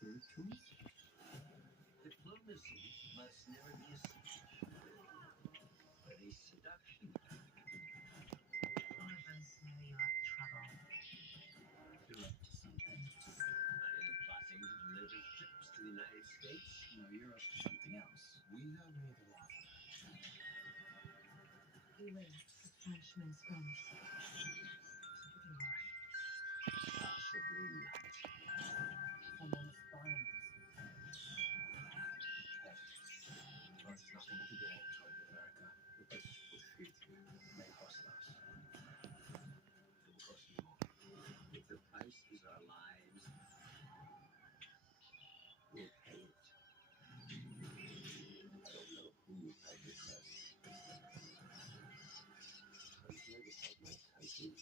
Bluetooth? Diplomacy must never be a siege, but a seduction. All of us know you have trouble. You're up to something. I am plotting to deliver ships to the United States. No, you're up to something else. We have made an offer. Beware the Frenchman's guns. Could be worse. Possibly not. Someone is spying on us. There's nothing to gain joining America. The British will treat you, may cost us. It will cost you more. If the price is our lives, we'll pay it. I don't know who I could trust. I'm here to help my country.